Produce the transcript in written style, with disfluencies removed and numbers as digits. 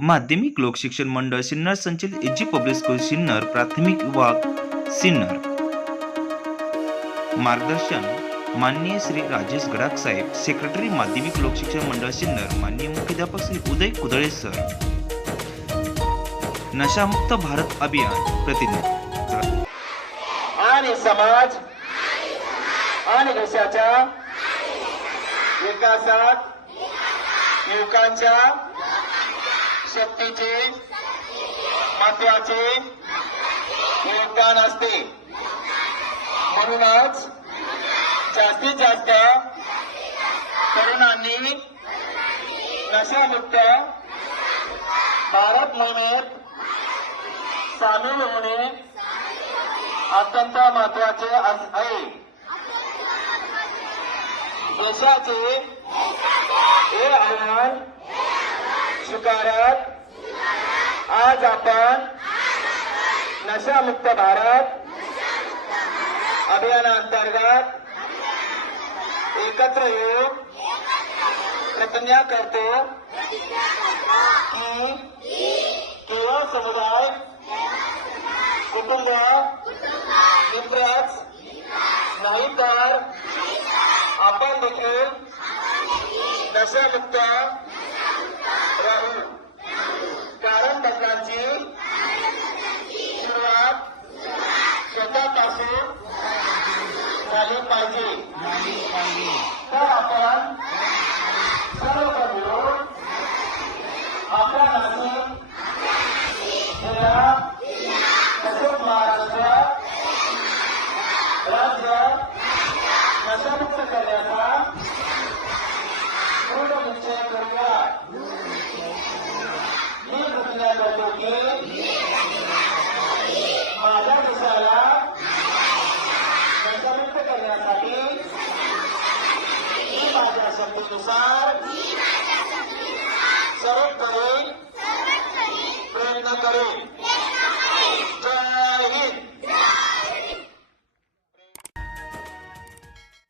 माध्यमिक लोकशिक्षण मंडळ सिन्नर संचलित एजी पब्लिक स्कूल सिन्नर प्राथमिक विभाग सिन्नर। मार्गदर्शन माननीय श्री राजेश गडाख साहेब, सेक्रेटरी माध्यमिक लोकशिक्षण मंडळ सिन्नर। माननीय मुख्याध्यापक श्री उदय कुदळे सर। नशामुक्त भारत अभियान प्रतिनिधी आणि समाज आणि देशाच्या विकासात युवकांच्या शक्तीचे महत्त्वाचे योगदान असते। म्हणूनच जास्तीत जास्त तरुणांनी नशामुक्त भारत मोहिमेत सामील होणे अत्यंत महत्त्वाचे आहे। देशाचे हे आव्हान स्वीकारत आज आपण नशामुक्त भारत अभियानांतर्गत एकत्र येऊन प्रतिज्ञा करतो की केवळ समुदाय, कुटुंब, मित्रच नाही तर आपण देखील नशामुक्त राहू। कारण बदलांची सुरुवात स्वतःपासून झाली पाहिजे। तर आपण सर्व मिळून आपल्या नसीब जिल्हा तसेच महाराष्ट्र राज्य नशामुक्त करण्याचा दृढ निश्चय करूया। मी प्रतिज्ञा करतो की माझ्या देशाला नशामुक्त करण्यासाठी मी माझ्या शक्तीनुसार